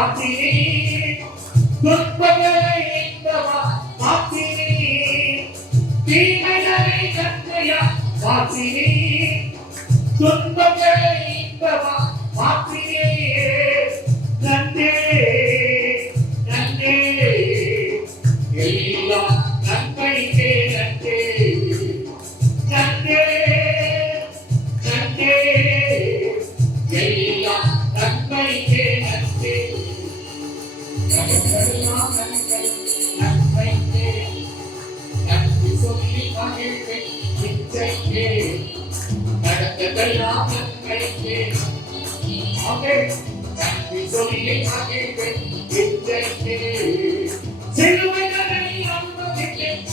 மாற்றினே துன்பங்களை இன்பமா மாற்றினே தீமைகளை நன்மையா மாற்றினே துன்பங்களை இன்பமா மாற்றினே நன்றே நன்றே எல்லாம் நன்மைக்கே நன்றே நன்றே நன்றே எல்லாம் நன்மைக்கே நன்றே எல்லாம் நன்மைக்கே நன்றி சொல்லி மகிழ்வை இச்சைக்கே நடந்ததெல்லாம் நன்மைக்கே நன்றி சொல்லி மகிழ்வை இச்சைக்கே சிலுவைகளை அனுமதித்தேன்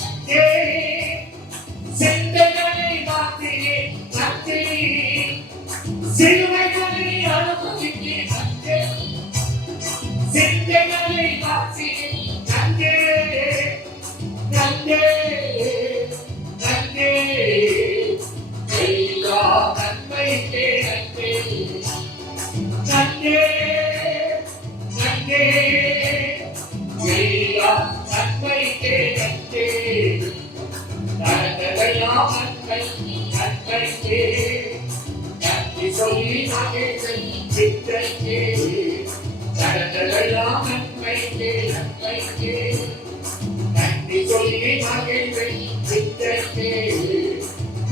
சிந்தைகளை மாற்றினேன் நன்றி சிலுவைகளை அனுமதித்தேன் சிந்தைகளை மாற்றினேன் நன்றி நன்றி நன்றி எல்லா நன்மைக்கே நன்றி நன்றி நன்றி எல்லா நன்மைக்கே நன்றி நடந்ததெல்லாம் நன்மைக்கே நன்றி சொல்லி மகிழ்ச்சி வித்தைக்கே நடந்ததெல்லாம் நன்மைக்கே நன்றி சொல்லி மகிழ்ச்சி வித்தைக்கே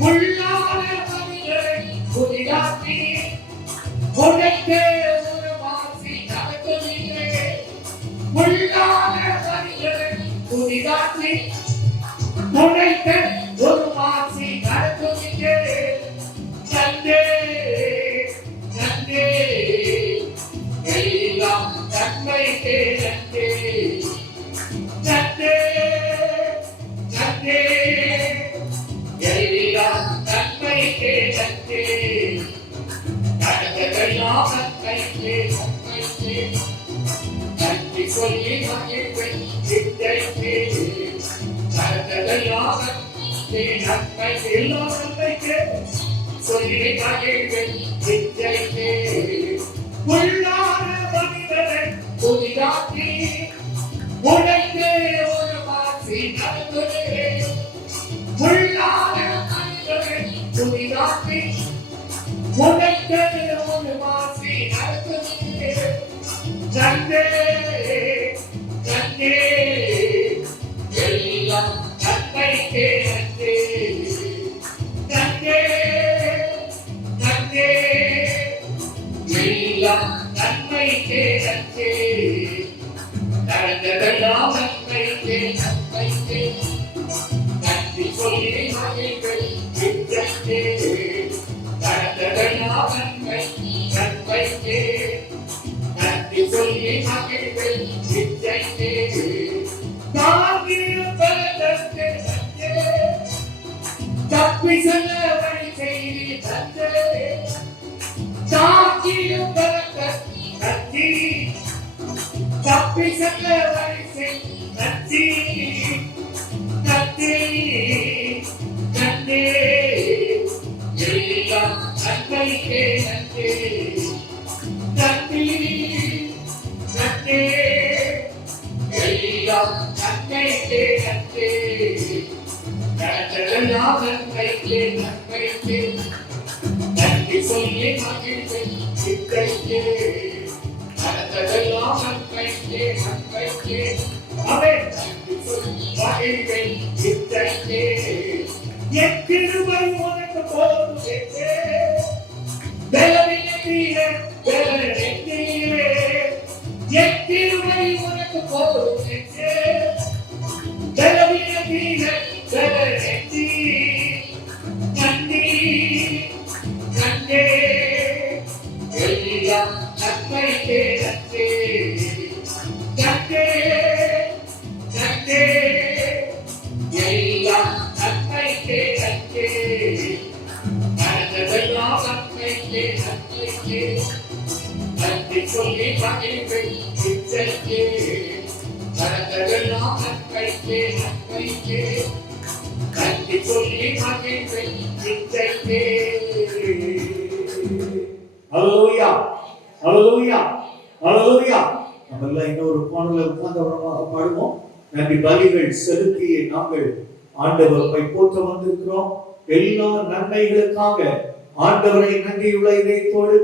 உள்ளான மனிதரை புதிதாக்கி உடைத்தே ஒரு மாசி நடக்கவில்லை உள்ளான மனிதரை புதிதாக்கி உடைத்தே ஒரு மாசி நடக்கவில்லை நன்றே நன்றே எல்லாம் நன்மைக்கே நன்றே நன்றே நன்றே எல்லாம் நன்மைக்கே நன்றே நடந்ததெல்லாம் நன்மைக்கே நன்றி சொல்லி மகிழ்வை வித்தைக்கே நடந்ததெல்லாம் நன்மை எல்லாம் நன்மைக்கே சொல்லி மகிழ்வை வித்தைக்கே உள்ளான மனிதரை புதிதாக்கி உடைத்தே ஒரு மாசி நடந்ததே உள்ளான மனிதரை புதிதாக்கி உடைத்தே ஒரு மாசி நடந்ததே நன்றே நன்றே எல்லாம் நன்மைக்கே நன்றே நன்றே நன்றே எல்லாம் நன்மைக்கே நன்றே நடந்ததெல்லாம் நன்மைக்கே நன்றி சொல்லி மகிழ்வை வித்தைக்கே நடந்ததெல்லாம் நன்மைக்கே நன்றி சொல்லி மகிழ்வை வித்தைக்கே தாங்கிய பலத்தை நன்றே தப்பி செல்ல வழி செய்தி நன்றே தாங்கிய பலத்தை நன்றி தப்பி செல்ல வழி செய்தி நன்றி நன்றி நன்றி எல்லாம் நன்மைக்கே நன்றி நன்றி நன்றி எல்லாம் நன்மைக்கே நன்றி நடந்ததெல்லாம் நன்மைக்கே நன்றி சொல்லி மகிழ்வை வித்தைக்கே நடந்ததெல்லாம் நன்மைக்கே நன்றி சொல்லி மகிழ்வை வித்தைக்கே என் கிருபை உனக்கு போதுமே பலவீனத்திலே பலனெத்திலே என் கிருபை உனக்கு போதுமே பலவீனத்திலே பலனெத்தி நன்றி நன்றி எல்லாம் நன்மைக்கே நன்றி நன்றி நன்றி எல்லாம் நன்மைக்கே நன்றி நடந்ததெல்லாம் நன்மைக்கே நன்றி சொல்லி மகிழ்வை வித்தைக்கே நடந்ததெல்லாம் நன்மைக்கே நன்றி சொல்லி மகிழ்வை வித்தைக்கே. ஹல்லேலூயா ஹல்லேலூயா ஹல்லேலூயா நம்ம எல்லாம் இன்னொரு பாடல உட்கார்ந்தவரமாக பாடுவோம். நன்றி பலிகள் செலுத்திய நாங்கள் ஆண்டவரை போற்ற வந்திருக்கிறோம். எல்லா நன்மைகளுக்காக ஆண்டவரை நன்றியுள்ள இதயத்தோடு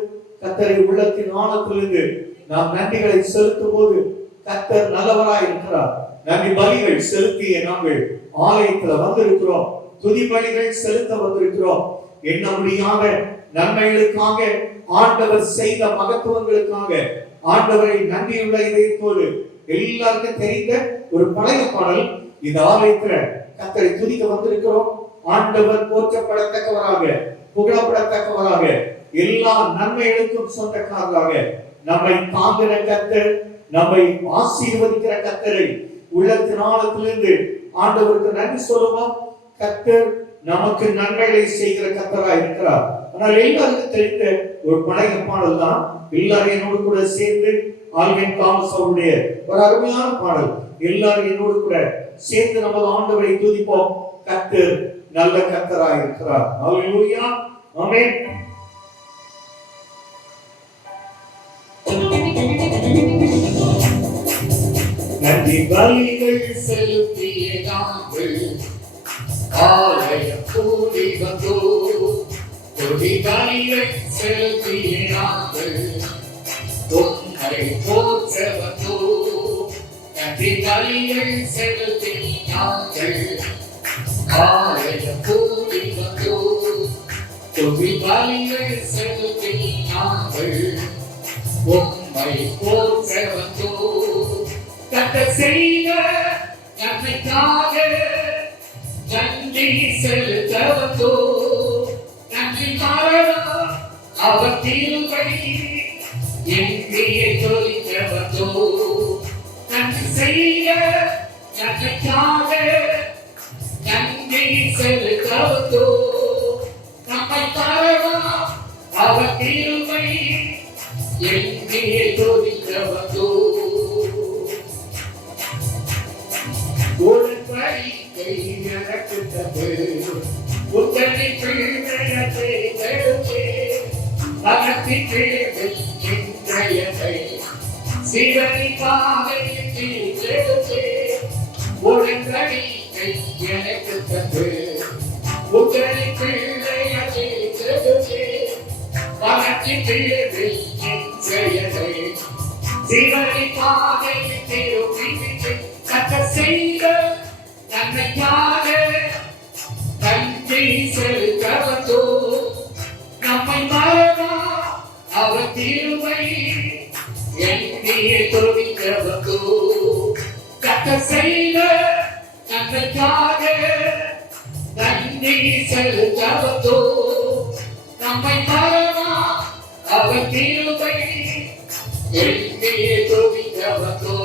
கர்த்தரை உள்ளத்தின் ஆழத்திலிருந்து நாம் நன்றிகளை செலுத்தும் போது கர்த்தர் நல்லவராய் இருக்கிறார். நன்றி பலிகள் செலுத்திய நாங்கள் ஆலயத்துல வந்திருக்கிறோம். துதி பலிகள் செலுத்த வந்திருக்கிறோம். எண்ண முடியாத நன்மைகளுக்காக, ஆண்டவர் செய்த மகத்துவங்களுக்காக ஆண்டவரை நன்றியுள்ள இதயத்தோடு எல்லாருக்கும் தெரிந்த ஒரு பழைய பாடல் இந்த ஆலயத்துல கர்த்தரை துதிக்க வந்திருக்கிறோம். ஆண்டவர் போற்றப்படத்தக்கவராக, புகழப்படத்தக்கவராக, எல்லா நன்மைகளுக்கும் சொந்தக்காரராக நம்மை தாங்குகிற கர்த்தர், நம்மை ஆசீர்வதிக்கிற கர்த்தரை உள்ளத்தின் ஆழத்திலிருந்து ஆண்டவருக்கு நன்றி சொல்லுவோம். கர்த்தர் நமக்கு நன்மைகளை செய்கிற கர்த்தராக இருக்கிறார். ஆனால் எல்லாருக்கும் தெரிந்த ஒரு பழைய பாடல் தான். எல்லாரும் என்னோடு கூட சேர்ந்து ஆல்வின் தாமஸ் அவருடைய ஒரு அருமையான பாடல். எல்லாரும் என்னோடு கூட சேர்ந்து நமது ஆண்டவரை துதிப்போம். கர்த்தர் நல்ல கர்த்தராக இருக்கிறார். ஹல்லேலூயா, ஆமென். நன்றி பலிகள் செலுத்திய நாங்கள் ஆலயம் கூடி வந்தோ. துதி பலிகள் செலுத்திய நாங்கள் உம்மை போற்ற வந்தோ. நன்றி பலிகள் செலுத்திய நாங்கள் ஆலயம் கூடி வந்தோ. துதி பலிகள் செலுத்திய நாங்கள் உம்மை போற்ற வந்தோ. கர்த்தர் செய்த நன்மைக்காக நன்றி செலுத்த வந்தோ. நன்றி மரணம் அவர் தீர்வை எண்ணியை தொழிக்க வந்தோ. நன்றி செய்த நன்மைக்காக நன்றி செலுத்த வந்தோ. நம்மை மரணம் அவர் தீர்வை எண்ணியை தொழிக்க வந்தோ. உடன்படிக்கை நடக்கின்றது உத்தரின் பிள்ளையத்தை தருவே. மனத்தின் பிள்ளை இன்றையதை சிவனின் பாதையில் தருவே. உடன்படிக்கை எனக்கு தந்து உத்தரின் பிள்ளையத்தை தருவே. மனத்தின் பிள்ளை இன்றையதை சிவனின் பாதையில் தருவே. கர்த்தர் செய்த நன்மைக்காக நன்றி செலுத்த வந்தோ. நம்மை மறவா அவர் தீர்வை எண்ணியை தொழிக்க வந்தோ. கர்த்தர் செய்த நன்மைக்காக நன்றி செலுத்த வந்தோ. நம்மை மறவா அவர் தீர்வை எண்ணியை தொழிக்க வந்தோ.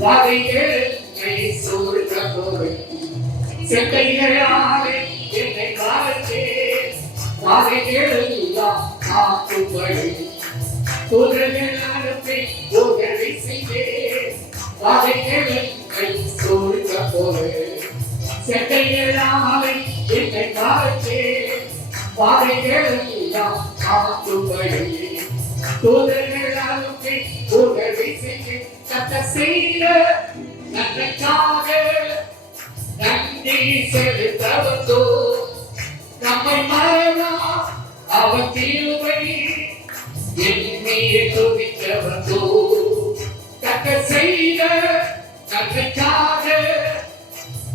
வாதைகளை சூழ்ந்த போது செட்டைகளாலே என்னை காலத்தே. வாதைகளெல்லாம் காக்கும்படி குதிரைகள் அனுப்பி உதவி செய்தேன். வாதைகளை சூழ்ந்த போது செட்டைகளாலே என்னை காலத்தே. வாதைகளெல்லாம் காக்கும்படி குதிரைகள் அனுப்பி உதவி செய்தேன். கர்த்தர் செய்த நன்மைக்காக நன்றி செலுத்த வந்தோ. நம்மை மறவா அவர் தீர்வை எண்ணியை துதிக்க வந்தோ. கர்த்தர் செய்த நன்மைக்காக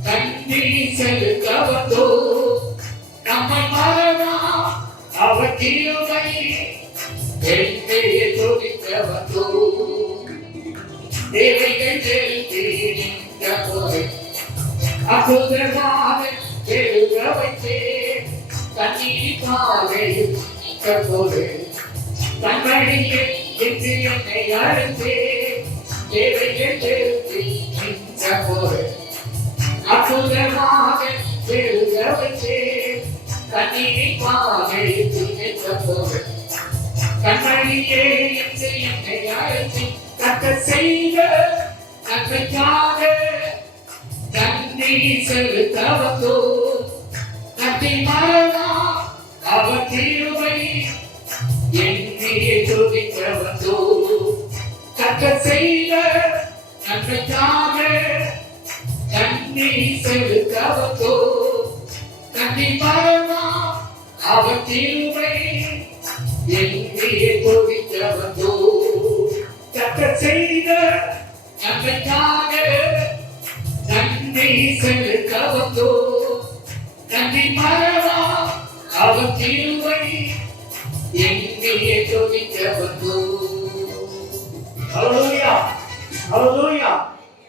நன்றி செலுத்த வந்தோ. நம்மை மறவா அவர் தீர்வை எண்ணியை துதிக்க வந்தோ. தேவைகள் தெரிந்த போது அற்புதமாக பெருக வைத்தேன். கண்ணீர் பாதையில் போது கண்மணியை என்று என்னை அழைத்தேன். தேவைகள் தெரிந்த போது அற்புதமாக பெருக வைத்தேன். கண்ணீர் பாதையில் போது கண்மணியை என்று என்னை அழைத்தேன். கர்த்தர் செய்த நன்மைக்காக நன்றி செலுத்த வந்தோ. நன்றி மறவா அவர் தீர்வை எண்ணியை துதிக்க வந்தோ. கர்த்தர் செய்த நன்மைக்காக நன்றி செலுத்தவதோ நன்றி மரமா அவர் தீர்வை எங்கே துதித்தவதோ கர்த்தர் செய்த நன்மைக்காக நன்றி செலுத்தவதோ நன்றி மரமா அவர் தீர்வை எங்கே துதித்தவதோ. ஹalleluya ஹalleluya.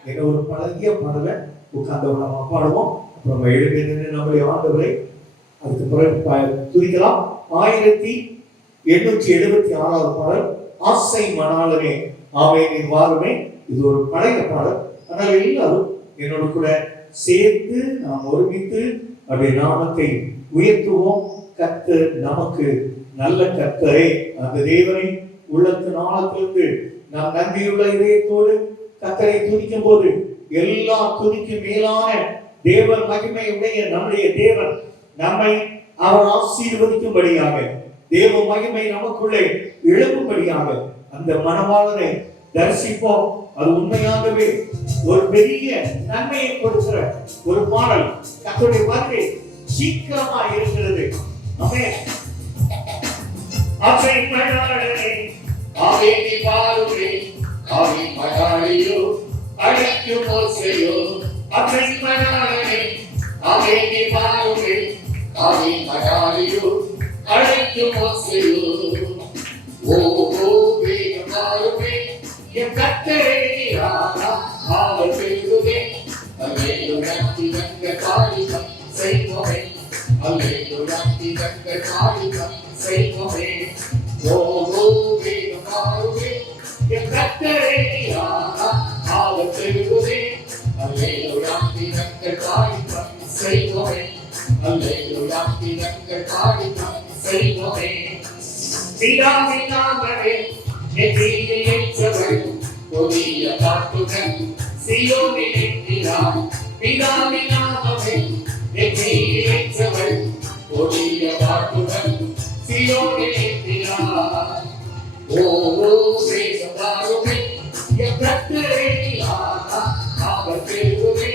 எங்க ஒரு பழகிய பாடலை உட்கார்ந்து நம்ம பாடுவோம். அப்புறம் எழுதி நின்று நம்முடைய ஆண்டவரை அதுக்கு பிறகு துதிக்கலாம். 1876 பாடல் ஆசை மணாளனே ஆமென் வாருமே. இது ஒரு பழைய பாடல். ஆனால் எல்லாரும் என்னோட கூட சேர்த்து நாம் ஒருமித்து அவருடைய நாமத்தை உயர்த்துவோம். கர்த்தர் நமக்கு நல்ல கர்த்தரே. அந்த தேவனை உள்ளத்தின் ஆழத்திலிருந்து நாம் நன்றியுள்ள இதயத்தோடு கர்த்தரை துதிக்கும் போது எல்லா துதிக்கு மேலான தேவன் மகிமையுடைய நம்முடைய தேவன் நம்மை அவர் ஆசீர்வதிக்கும்படியாக தேவ மகிமை நமக்குள்ளே எழுப்பும்படியாக அந்த மணவாளனை தரிசிப்போம். அது உண்மையாகவே ஒரு பெரிய நன்மையை கொடுக்கிற ஒரு பாடல். கர்த்தருடைய வருகை சீக்கிரமா இருக்கிறது. ஆமென். ஆசை மணாளனே ஆவேனி வாருமே ஆவி மணாளியோ அழைக்கும் ஓசையோ ஆசை மணாளனே ஆவேனி வாருமே ஆவி மணாளியோ அழைக்கும் ஓசையோ ஓ ஓ வேகம் வாருமே என் கர்த்தரே ஆவல் பெருகுவே அல்லேலூயா திகழ்ந்த காரியம் செய்வோமே அல்லேலூயா திகழ்ந்த காரியம் செய்வோமே ஓ ஓ வேகம் வாருமே என் கர்த்தரே ஆவல் பெருகுவே அல்லேலூயா திகழ்ந்த காரியம் செய்வோமே அல்லேலூயா திகழ்ந்த காரியம் செய்வோமே. பிதாவின் நாமமே நெற்றியை ஏற்றவர் புதிய பாட்டுடன் சீயோனில் ஏற்றினார். பிதாவின் நாமமே நெற்றியை ஏற்றவர் புதிய பாட்டுடன் சீயோனில் ஏற்றினார். ஓ ஓ வேகம் வாருமே என் கர்த்தரே அவர் பெருகுவே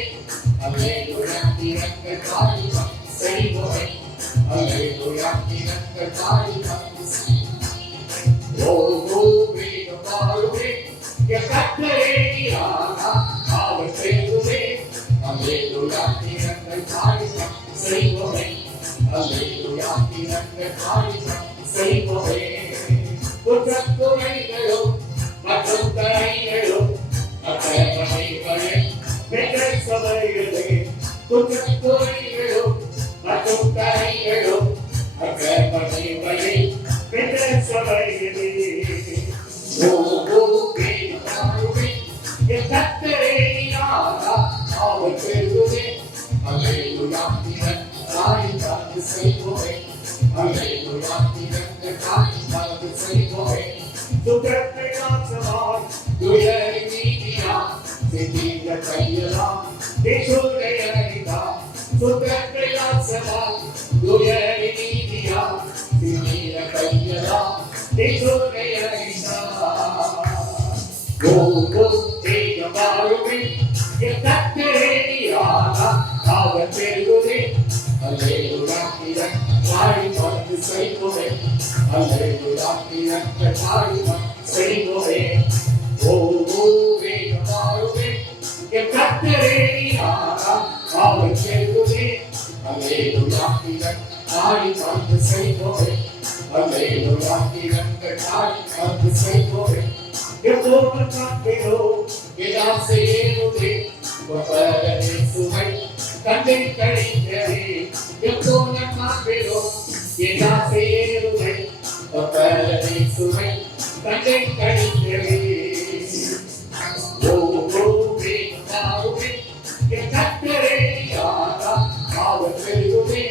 அல்லேலூயா திகழ்ந்த காரியம் செய்வோமே அல்லேலூயா திகழ்ந்த காரியம் ஓ ஓ வேகம் வாருமே என் கர்த்தரே அவர் பெருகுவே அல்லேலூயா திகழ்ந்த காரியம் செய்வோமே அல்லேலூயா திகழ்ந்த காரியம் செய்வோமே. குற்றக்குறைகளோ மற்றும் தரைகளோ அக்கறைகளே வெற்ற சபைகளே குற்றக்குறைகளோ மற்றும் தரைகளோ அக்கறைகளே வெற்ற சபைகளே ஓ ஓ வேகம் வாருமே என் கர்த்தரே அவர் பெருகுவே அல்லேலூயா திகழ்ந்த காரியம் செய்வோமே அல்லேலூயா திகழ்ந்த காரியம் செய்வோமே. சுற்றத்தை நாசமாய் துயரை நீதியாம் சிந்திய கையலாம் தேசுடைய அறிந்தாம். சுற்றத்தை நாசமாய் துயரை நீதியாம் சிந்திய கையலாம் தேசுடைய அறிந்தாம். ஓ ஓ வேகம் வாருமே என் கர்த்தரே அவர் பெருகுவே அல்லேலூயா திகழ்ந்த காரியம் செய்வோமே அல்லேலூயா திகழ்ந்த காரியம் செய்வோமே. ஓ ஓ வேகம் வாருமே என் கர்த்தரே அவர் பெருகுவே அல்லேலூயா திகழ்ந்த காரியம் செய்வோமே அல்லேலூயா திகழ்ந்த காரியம் செய்வோமே. எப்போது காண்கிறோ எல்லாம் செய்யுதே ஒப்பரவே சுமை கண்ணை கழிந்ததே. எப்போது காண்கிறோ எல்லாம் செய்யுதே ஒப்பரவே சுமை கண்ணை கழிந்ததே. ஓ ஓ வேகம் வாருமே என் கர்த்தரே அவர் பெருகுவே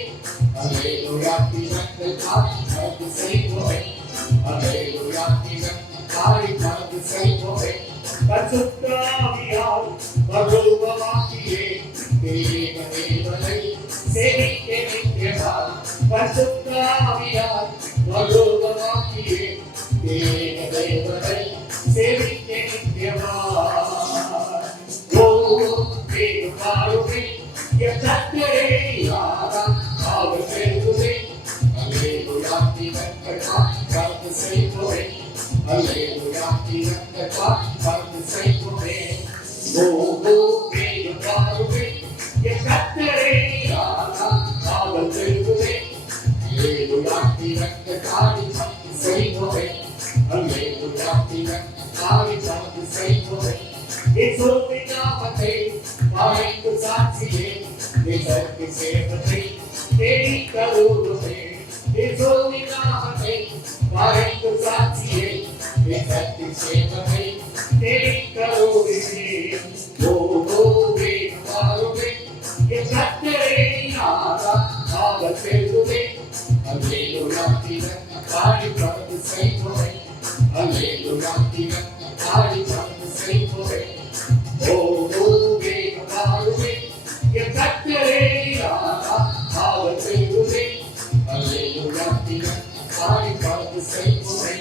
அல்லேலூயா திகழ்ந்த காரியம் செய்வோமே அல்லேலூயா திகழ்ந்த காரியம் செய்வோமே. பரிசுத்த ஆவியால் மறுரூபமாக்கியே தேவ தேவனை சேவிக்க நிற்கிறார். பரிசுத்த ஆவியால் மறுரூபமாக்கியே தேவ தேவனை சேவிக்க ஓ வேகம் மாறுமே என் கர்த்தரே யாரால் அவர் பெருகுவே அல்லேலூயா தினக்கா பறந்து செய்வோரே அல்லேலூயா தினக்கா பறந்து செய்வோரே ஓ வேகம் மாறுமே என் கர்த்தரே யாரால் அவர் பெருகுவே அல்லேலூயா தினக்கா பறந்து செய்வோரே அல்லேலூயா தினக்கா பறந்து செய்வோரே இயேசுவின் நாமத்தை வாய்க்கு சாட்சியே இதற்கு சேவத்தை தேடி தருவே இயேசுவின் நாமத்தை வாய்க்கு சாட்சியே இதற்கு சேவத்தை தேடி தருவே ஓவே வாருவே என் கர்த்தரே நாதா அவர் பெருகுவே அல்லேலூயா தினக்காடி பறந்து செய்வோரே அல்லேலூயா தினக்காடி பறந்து செய்வோரே ஓவே வாருவே என் கர்த்தரே நாதா அவர் பெருகுவே அல்லேலூயா தினக்காடி பறந்து செய்வோரே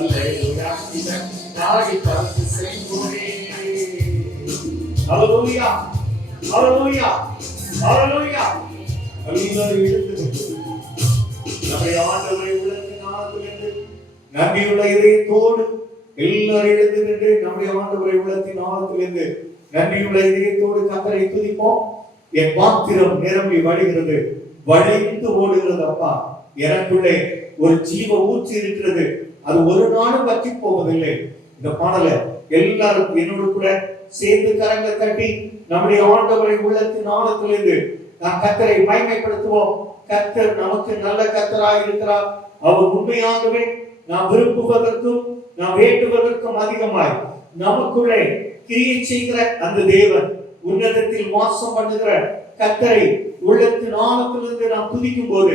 அல்லேலூயா தினக்காடி பறந்து செய்வோரே. ஹalleluya ஹalleluya ஹalleluya எல்லாரும் எழுந்து நின்று நம்முடைய ஆண்டவரை உள்ளத்தின் ஆழத்திலிருந்து நன்றியுள்ள இதயத்தோடு எல்லாரும் எழுந்து நின்று நம்முடைய ஆண்டவரை உள்ளத்தின் ஆழத்திலிருந்து நன்றியுள்ள இதயத்தோடு கர்த்தரை துதிப்போம். என் பாத்திரம் நிரம்பி வழிகிறது, வழிந்து ஓடுகிறது. அப்பா, எனக்குள்ளே ஒரு ஜீவ ஊற்று இருக்கிறது, அது ஒரு நாளும் வற்றி போவதில்லை. இந்த பாடலை எல்லாரும் என்னோடு கூட சேர்ந்து கரங்களை தட்டி நம்முடைய ஆண்டவரை உள்ளத்தின் ஆழத்திலிருந்து நாம் கர்த்தரை மகிமைப்படுத்துவோம். கர்த்தர் நமக்கு நல்ல கர்த்தராய் இருக்கிறார். அவர் உண்மையாகவே நாம் விரும்புவதற்கும் நாம் வேண்டுவதற்கும் அதிகமாய் நமக்குள்ளே கிரியை செய்கிற அந்த தேவன், உன்னதத்தில் வாசம் பண்ணுகிற கர்த்தரை உள்ளத்தின் ஆழத்திலிருந்து நாம் துதிக்கும் போது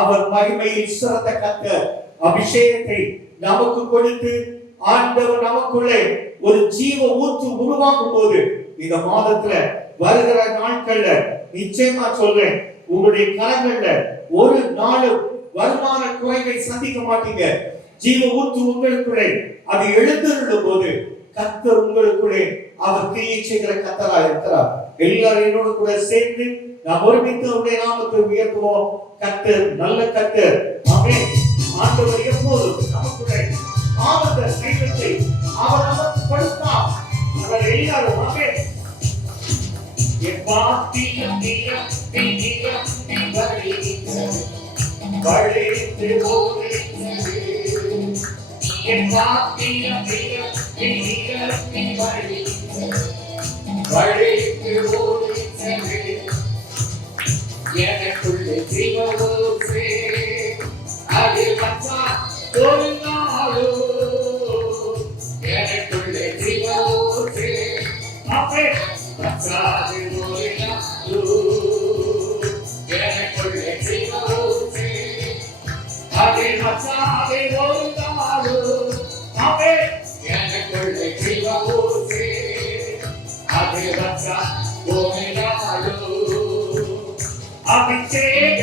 அவர் மகிமையில் சிறந்த கர்த்தர் அபிஷேகத்தை நமக்கு கொடுத்து ஆண்டவர் நமக்குள்ளே ஒரு ஜீவ ஊற்று உருவாக்கும் போது இந்த மாதத்துல வருகிற நாட்கள்ல நிச்சயமா சொல்றேன், உங்களுடைய கரங்கள்ல ஒரு நாளும் வருமான குறைவை சந்திக்க மாட்டீங்க. ஜீவ ஊற்று உங்களுக்குள்ளே அது எழுந்திருக்கும் போது கர்த்தர் உங்களுக்குள்ளே அவர் கிரியை செய்கிற கர்த்தராக இருக்கிறார். எல்லாரும் என்னோடு கூட சேர்ந்து நாம் ஒருமித்து அவருடைய நாமத்தை உயர்த்துவோம். கர்த்தர் நல்ல கர்த்தர். ஆமென். ஆண்டவர் எப்போதும் நமக்குள்ளே ஆனந்த கைவத்தை அவர் நமக்கு கொடுத்தார். அவர் எல்லாரும் ஆமென். என் பாத்தியம் நீரம் நீரம் வழித்து ஓடுகிறது. என் பாத்தியம் நீரம் நீரம் வழித்து ஓடுகிறது. எனக்குள்ளே ஜீவனூற்று அது வந்தா ஒரு நாளோ. எனக்குள்ளே ஜீவனூற்று அப்பே வந்தாது ஒரு நாளோ. எனக்குள்ளே ஜீவனூற்று அது வந்தாது ஒரு நாளோ. அப்பே எனக்குள்ளே ஜீவனூற்று அது வந்தா ஒரு நாளோ. அபிஷேக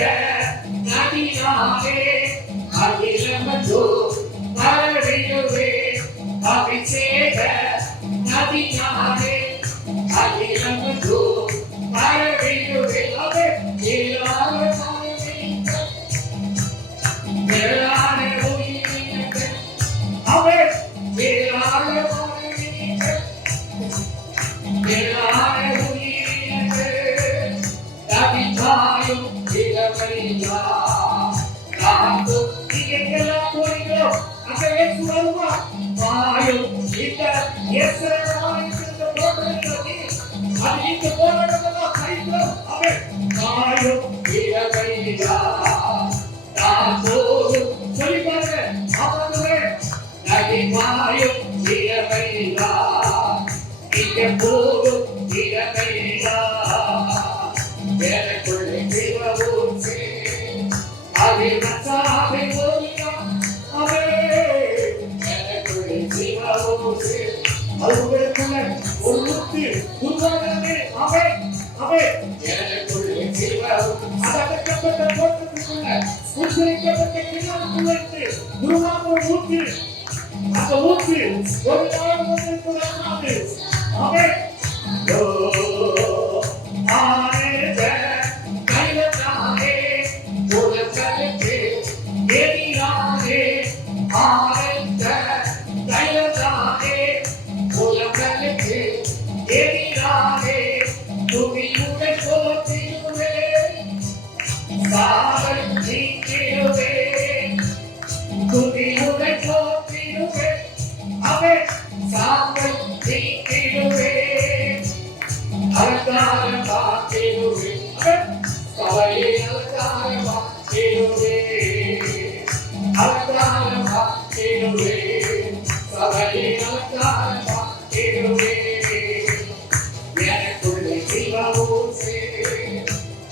நதியாவே அகிலமதோ பரவியுவே. அபிஷேக நதியாவே அகிலமதோ பரவியுவே. அவே எல்லாரும் மேலான உயிரினங்க. அவே எல்லாரும் மேலான உயிரினங்க. நதியாயும் இளமையா காத்து நீங்கெல்லாம் போறீங்களோ அங்க ஏசு வருவா. மாயும் இந்த இயேசுவாய் இந்த போடுறது அது இந்த போடுறதெல்லாம் கையில. அவே மாயும் இளமையா காத்து சொல்லி பாருங்க. அவங்களே நதி மாயும் இளமையா இங்க போடும் இளமையா. எனக்குள்ளே ஜீவனூற்று அது வந்தாது ஒரு நாளோ. எனக்குள்ளே ஜீவனூற்று அது உங்களுக்குள்ள ஒரு ஊற்று உருவாகிறது. அவே அவே எனக்குள்ளே ஜீவனூற்று அது அடக்கப்பட்ட தோட்டத்துக்குள்ள உச்சரிக்கப்பட்ட கிணறுக்குள்ள உருவாக ஊற்று. அந்த ஊற்று ஒரு நாள் உங்களுக்கு சாம்பல் நீக்கிடுவே அலங்காரம் பார்த்திடுவே சபையை அலங்காரம் பார்த்திடுவே அலங்காரம் பார்த்திடுவே சபையை அலங்காரம் பார்த்திடுவே எனக்குள்ளே சிவபூசே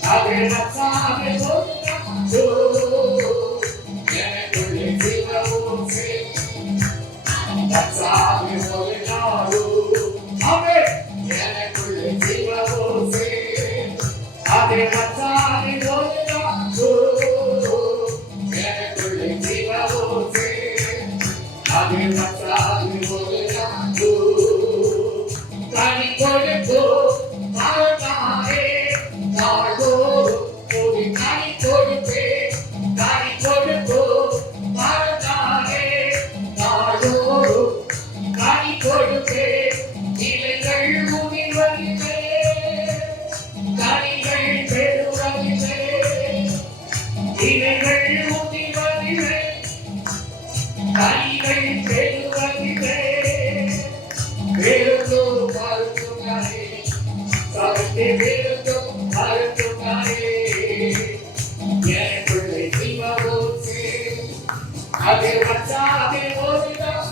அது நச்சாவே எனக்குள்ளே சிவபூசே நச்சாவே நாடு அவே எனக்குள்ளே சிவபூசே அது நச்சாவே நாடு எனக்குள்ளே சிவபூசே அது நச்சாவே நாடு கனி கொடுத்து நாளே நாளோடு ஒரு கனி கொடுப்பே கனி கொடுத்து நாளே நாளோடு கனி கொடுப்பே இலைகள் முனிவரிலே கனிகள் பெருவரிலே இலைகள் முனிவரிலே கனிகள் பெருவரிலே வேறொரு மருத்துவரே சபைக்கு வேறொரு மருத்துவரே எனக்குள்ளே சிவபூசே அது வச்சாதே ஓடிதான்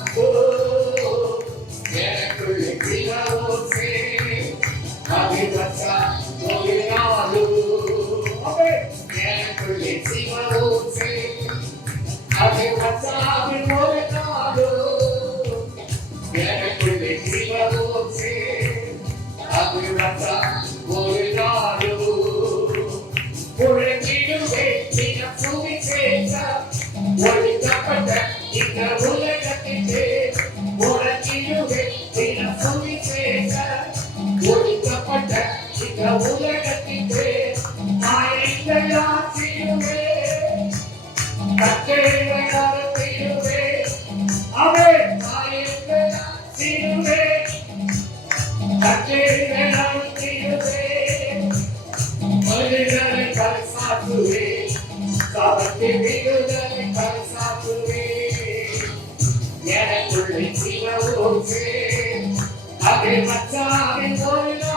எனக்குள்ளே சிவபூசே அது வச்சா ஓடினாலு எனக்குள்ளே சிவபூசே அது வச்சாதே ஓடினாலு எனக்குள்ளே சிவபூசே அது வச்சா ஓடினாலு உழைத்திடுவே தினம் சுவிசேஷ ஒழிக்கப்பட்ட இந்த உலகத்திலே உழைத்திடுவே தினம் சுவிசேஷ ஒழிக்கப்பட்ட இந்த உலகத்திலே மாயங்களாற்றிடுவே கட்டளையாற்றிடுவே அவே மாயங்களாற்றிடுவே கட்டளையாற்றிடுவே மனிதனை பரிசாற்றுவே சாபத்தை விடுதலை பரிசாற்றுவே எனக்குள்ளே சிவபூசே அதை மச்சாவே ஓடினா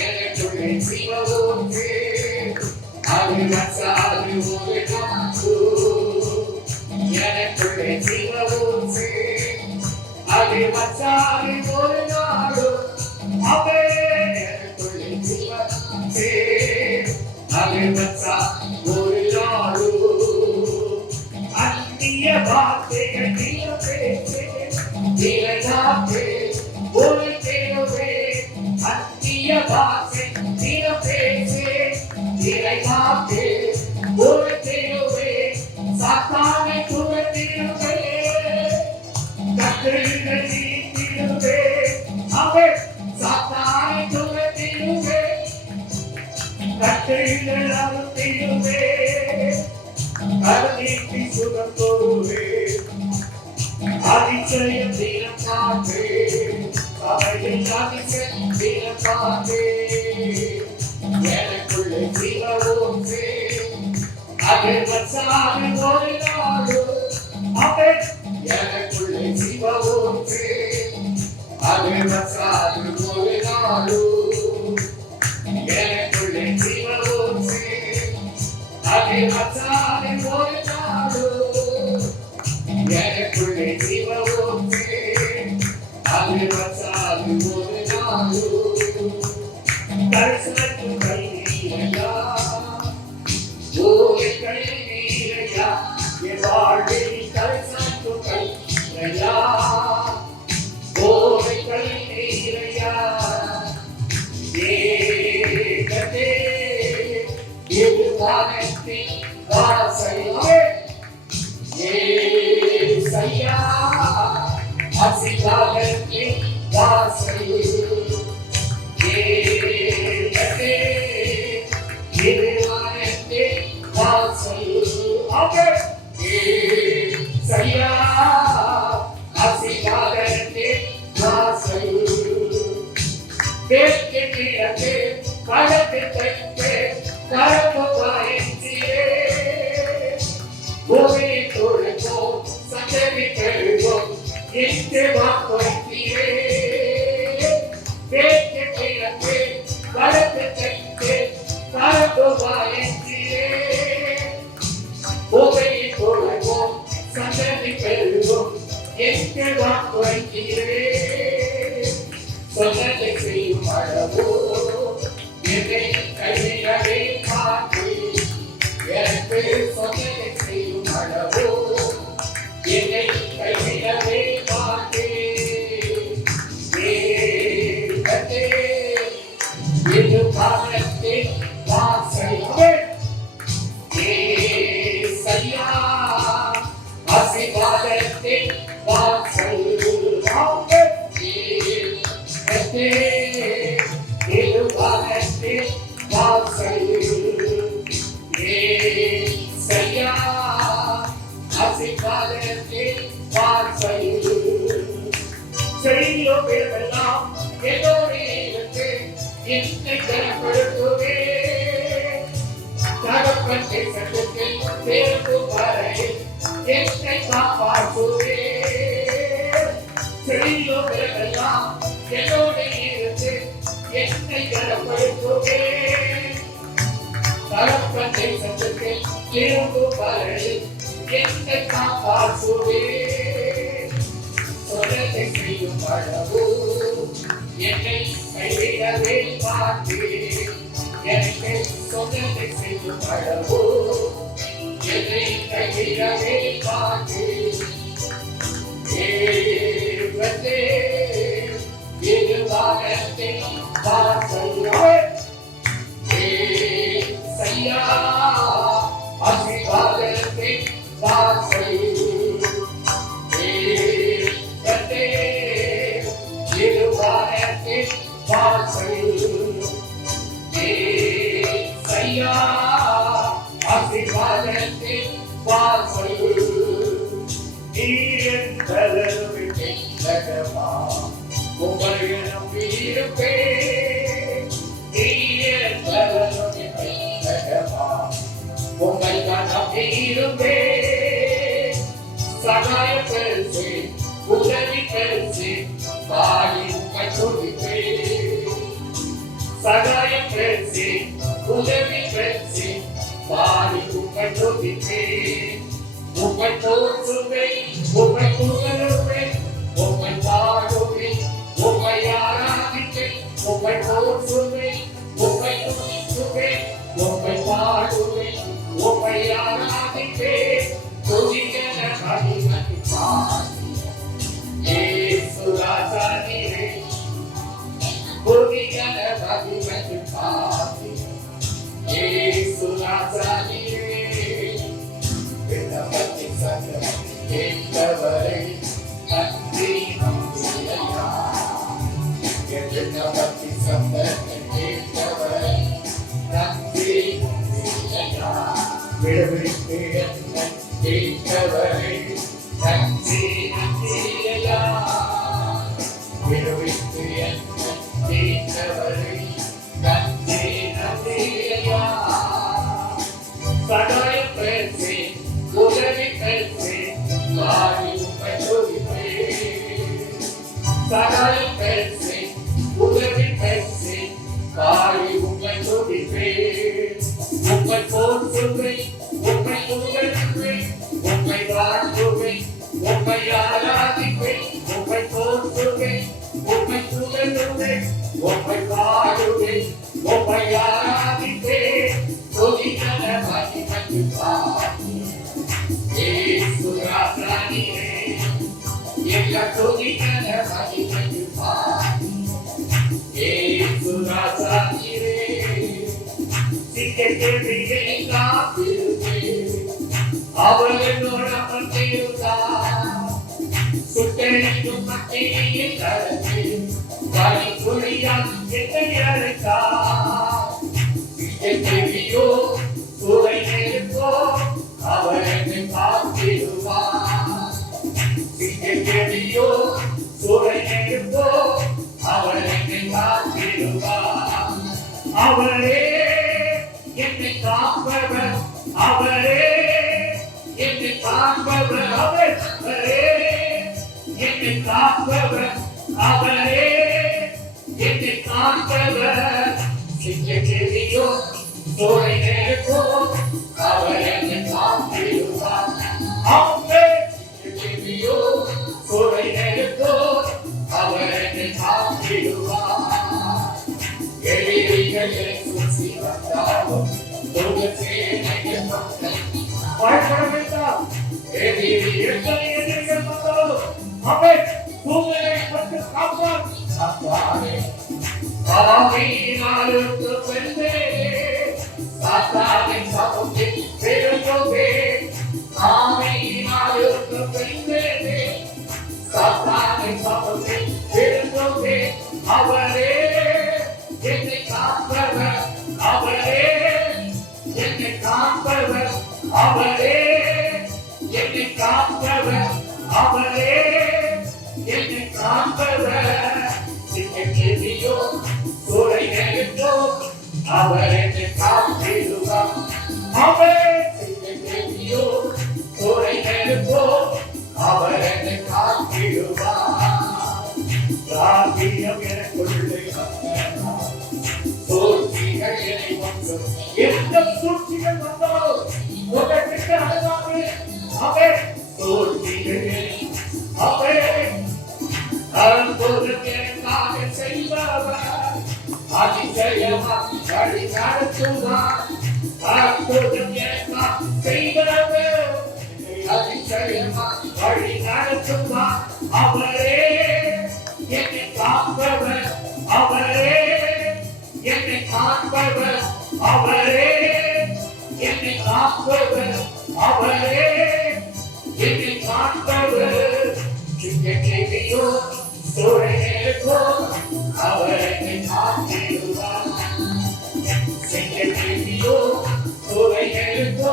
எனக்குள்ளே சிவபூசே அதை மச்சாவே ஓடினா எனக்குள்ளே சிவபூசே அதை மச்சாவே ஓடினாடு அவே எனக்குள்ளே சிவபூசே அதை மச்சா ஓடினாடு அந்நிய வார்த்தைகள் நீல பேசே நீலதாப்பே ஒரு தேவே அந்நிய வார்த்தை நீல பேசே நீலதாப்பே ஒரு தேவே சாத்தானை துரத்திடுவே கட்டளைகள் நீக்கிடுவே அவே சாத்தானை துரத்திடுவே கட்டளைகள் அறுத்திடுவே கருணீட்டி சுகம் தோடுவே அதிசயம் தீரம் காற்றே அவையில் அதிசயம் தீரம் காற்றே எனக்குள்ளே சிவபூசே அது வச்சாவே ஓடினாடு அவே எனக்குள்ளே சிவபூசே அது வச்சாவே ஓடினாடு எனக்குள்ளே சிவபூசே அது வச்சாவே ஓடினாடு எனக்குள்ளே சிவபூசே அது வச்சாவே ஓடினாடு தரிசனத்து கையா ஓடி கையா என் வாழ்வில் தரிசனத்து கையா ஓடி கையா ஏகதே இது வானத்தின் வாசலே ஏசையா அசிகாலத்தின் வாசலே ஏகதே இது வானத்தின் வாசலே அவே ஏசையா அசிகாலத்தின் வாசலே தேக்கி கிழக்கே கடத்தி தெற்கே கருப்பு பயிற்சியே பூமி துளைப்போம் சந்ததி பெறுவோம் எங்கே வாக்குறுத்தீரே வேட்கை கிழக்கு வடக்கு தெற்கு பரப்புவாயத்தீரே ஓகையை போலவும் சந்ததி பெருகும் எங்கே வாக்குறுத்தீரே சொன்னதை செய்யும் அளவோ என்னை கைவிடவே மாட்டேன் எனக்கு சொன்னதை செய்யும் அளவோ என்னை கைவிடவே மாட்டேன் தேவனே இது பாவத்தின் வாசல் ஏசையா ஆசீர்வாதத்தின் வாசல் இது பாவத்தின் வாசல் ஏசையா ஆசீர்வாதத்தின் வாசல் செய்யோமெல்லாம் என்னோடு இருந்து என்னை கனப்படுத்துவே தகப்பன் தேசத்தில் பேருந்து வரையில் என்னை காப்பாற்றுவே செய்யோமெல்லாம் என்னோடு இருந்து என்னை கனப்படுத்துவே தகப்பன் தேசத்தில் பேருந்து வரையில் என்னை காப்பாற்றுவே சொன்னதை செய்யும் அளவு என்னை கைவிடவே மாட்டேன் எனக்கு சொன்னதை செய்யும் அளவு என்னை கைவிடவே மாட்டேன் தேவனே இது வானத்தின் வாசல் ஏசையா ஆசீர்வாதத்தின் வாசல் ஏசையா ஆசீர்வாதத்தின் வாசல் நீரென்பதற்கு நகமா உங்களை நம்பியிருப்பேன் நீரென்பதற்கு நகமா உங்களை நம்பியிருப்பேன் சகாயம் பெருசு உதவி பெருசு பாடி உங்கள் துடிப்பேன் சகாயம் பெருசு உதவி பெருசு பாடி உங்கள் துடிப்பேன் உங்கள் போற்றுவேன் உங்கள் புகழுவேன் உங்கள் பாடுவேன் உங்கள் ஆராதிப்பேன் உங்கள் போற்றுவேன் உங்கள் துதிக்குவேன் உங்கள் பாடுவேன் உங்கள் ஆராதிப்பேன் துதிக்கிற மகிமைக்கு பாடி ஏசு ராஜா நீரே துதிக்கிற மகிமைக்கு பாடி ஏசு ராஜா நீரே விண்ணப்பத்தின் சத்தம் கேட்டவரை நன்றி நம்பிக்கையா என் விண்ணப்பத்தின் சத்தத்தை கேட்டவரை நன்றி நம்பிக்கையா விடுவித்து என்னை கேட்டவரை நன்றி நம்பிக்கையா விடுவித்து என்னை கேட்டவரை நன்றி நம்பிக்கையா சகாயம் பெருசு உதவி பெருசு பாடி உம்மை துதிப்பேன் சகாயம் பெருசு உதவி பெருசு பாடி உம்மை துதிப்பேன் உம்மை போற்றுவேன் உம்மை புகழுவேன் உம்மை வாழ்த்துவேன் உம்மை ஆராதிப்பேன் உம்மை போற்றுவேன் உம்மை புகழுவேன் உம்மை பாடுவேன் உம்மை ஆராதிப்பேன் துதிக்கிற மகிமைக்கு பாடி ஏசு ராஜா நீரே எங்கள் துதிக்கிற மகிமைக்கு பாடி ஏசு ராஜா நீரே சிக்கெட்டிலே காத்திருப்பேன் அவர் என்னோட பற்றியிருந்தார் சுட்டெரிக்கும் மத்தியில் கடந்து வழி துணியால் என்னை அழைத்தார் சிக்கெட்டியோ சூளை நெருப்போ அவர் என்னை காத்திடுவார் சிக்கெட்டியோ சூளை நெருப்போ அவர் என்னை காத்திடுவார் அவரே என்னை காப்பவர் அவரே என்னை காப்பவர் அவரே என்னை காப்பவர் அவரே, என்னை காப்பவர். சிங்கச்செவியோ சோலை நெருப்போ அவர் என்னை காத்திடுவார். ஆமென். சிங்கச்செவியோ சோலை நெருப்போ அவர் என்னை காத்திடுவார். எதிரிகளை சுற்றி வந்தாலும் பயப்பட வேண்டாம். எதிரிகள் வந்தாலும் அவன் சூழ்நிலை பற்றி காப்பார். ஆவியினாலுக்கு வென்றே, சாத்தானின் சமூகத்தில் பெருந்தோவே. ஆவியினாலுக்கு வென்றே, சாத்தானின் சமூகத்தில் பெருந்தோவே. அவரே என்னை காப்பவர், அவரே என்னை காப்பவர், அவரே என்னை காப்பவர், அவரே என்னை காப்பவர். சிங்கச்செவியோ சூளை நெருப்போ அவர் என்னை காத்திடுவார். ஆமென். சிங்கச்செவியோ சூளை நெருப்போ அவர் என்னை காத்திடுவார். ராஜ்யம் எனக்குள்ளே வந்ததால் சூழ்ச்சிகள் என்னை வந்து, எந்த சூழ்ச்சிகள் வந்தாலும் உலகிற்கு அழகாக அவன் சூழ்ச்சிகள் அவன் அற்புதம் எனக்காக செய்பவர், அதிசயமாய் வழி நடத்துவார். அற்புதம் எனக்காக செய்பவர், அதிசயமாய் வழி நடத்துவார். அவரே என்னை காப்பவர், அவரே என்னை காப்பவர், அவரே என்னை காப்பவர், அவரே என்னை காப்பவர். சிங்கச்செவியோ சூளை நெருப்போ அவர் என்னை காத்திடுவார். சிங்கச்செவியோ சூளை நெருப்போ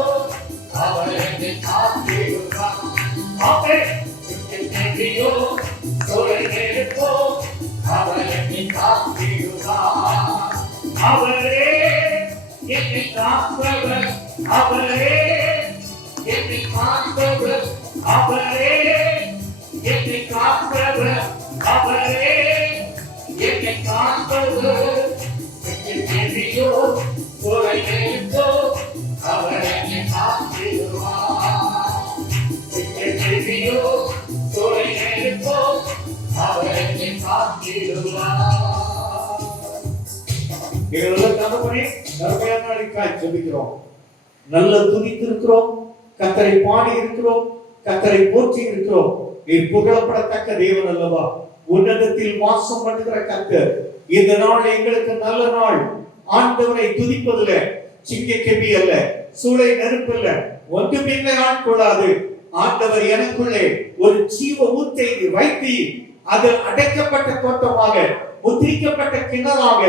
அவர் என்னை காத்திடுவார். ஆமென். சிங்கச்செவியோ சூளை நெருப்போ அவர் என்னை காத்திடுவார். அவரே என்னை காப்பவர், அவரே என்னை காப்பவர், அவரே என்னை காப்பவர், அவரே என்னை காப்பவர். சிங்கச்செவியோ சூளை நெருப்போ அவர் என்னை காத்திடுவார். சிங்கச்செவியோ சூளை நெருப்போ அவர் என்னை காத்திடுவார். ஜெபிக்கிறோம். நல்ல துதித்திருக்கிறோம், கர்த்தரை பாடி இருக்கிறோம், கர்த்தரை போற்றி இருக்கிறோம். நீர் புகழப்படத்தக்க தேவன் அல்லவா? உன்னதத்தில் வாசம் பண்ணுகிற கர்த்தர். இந்த நாள் எங்களுக்கு நல்ல நாள். ஆண்டவரை துதிப்பதில்ல சிங்கக்கெபி அல்ல, சூளை நெருப்பு அல்ல, ஒன்றுமே ஆட்கொள்ளாது. ஆண்டவர் எனக்குள்ளே ஒரு ஜீவ ஊத்தை வைத்து அது அடைக்கப்பட்ட தோட்டமாக, முத்திரிக்கப்பட்ட கிணறாக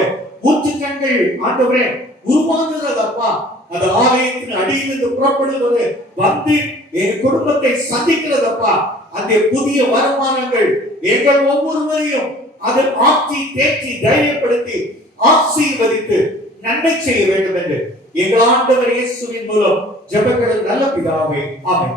ஊற்றுக்கண்கள் ஆண்டவரே உருவாகுகிறதப்பா. அந்த ஆலயத்தின் அடியிலிருந்து புறப்படுவது வந்து என் குடும்பத்தை சந்திக்கிறதப்பா. அந்த புதிய வருமானங்கள் எங்கள் ஒவ்வொருவரையும் அதை ஆற்றி தேற்றி தைரியப்படுத்தி ஆசீர்வதித்து நன்மை செய்ய வேண்டும் என்று எங்கள் ஆண்டவர் இயேசுவின் மூலம் ஜெபங்கள் நல்ல பிதாவே. ஆமென்.